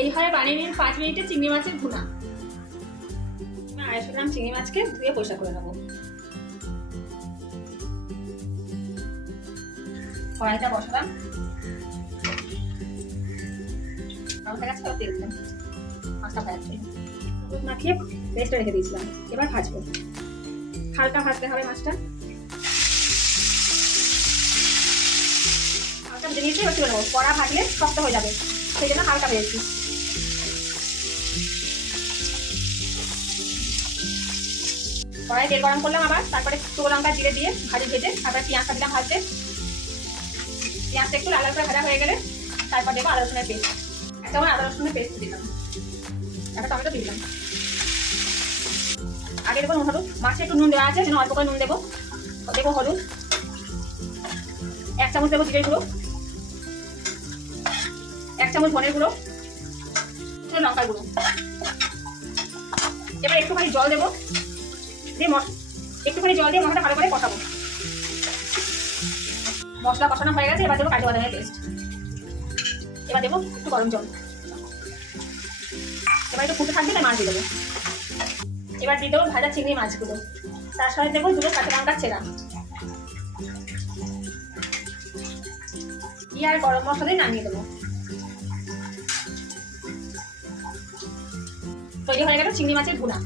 এইভাবে বানিয়ে নিন 5 মিনিটে চিংড়ি মাছের ভুনা। 250 গ্রাম চিংড়ি মাছকে ধুয়ে পরিষ্কার করে নেবো। কড়াইটা বসালাম, হয়ে গেছে, তেল দিলাম, মাছটা ভাজছি, হলুদ মাখিয়ে পেস্টটা রেখে দিয়েছিলাম। এবার ভাজবো, হালকা ভাজতে হবে মাছটা। হালকা ভেজে নিয়েছি, এবার তুলে নেবো। কড়া ভাজলে শক্ত হয়ে যাবে, সেই জন্য হালকা ভেজেছি। কড়াই তেল গরম করলাম আবার, তারপরে শুকনো লঙ্কা জিরে দিয়ে ভেজে তারপরে পেঁয়াজটা দিলাম ভাজতে। পেঁয়াজটা একটু লাল লাল করে ভাজা হয়ে গেলে তারপর দেবো আদা রসুনের পেস্ট। একটা আদা রসুনের পেস্ট দিলাম, একটা টমেটো দিলাম। আগে দেবো নুন হলুদ, মাছে একটু নুন দেওয়া আছে, যেন অল্প করে নুন দেবো। দেবো হলুদ, 1 চামচ দেবো জিরের গুঁড়ো, 1 চামচ ধনের গুঁড়ো, লঙ্কার গুঁড়ো। এবার একটুখানি জল দেবো, দিয়ে একটুখানি জল দিয়ে মশলাটা ভালো করে কষাবো। মশলা কষানো হয়ে গেছে, এবার দেবো কাজু বাদামের পেস্ট। এবার দেবো একটু গরম জল। এবার একটু ফুটে থাকবে, তাই মাছ দিয়ে দেবো। এবার দিয়ে দেবো ভাজা চিংড়ি মাছগুলো, তার সাথে দেবো 2 কাঁচা লঙ্কা চেরা, দিয়ে আর গরম মশলা দিয়ে নামিয়ে দেবো। তৈরি হয়ে গেল চিংড়ি মাছের ভুনা।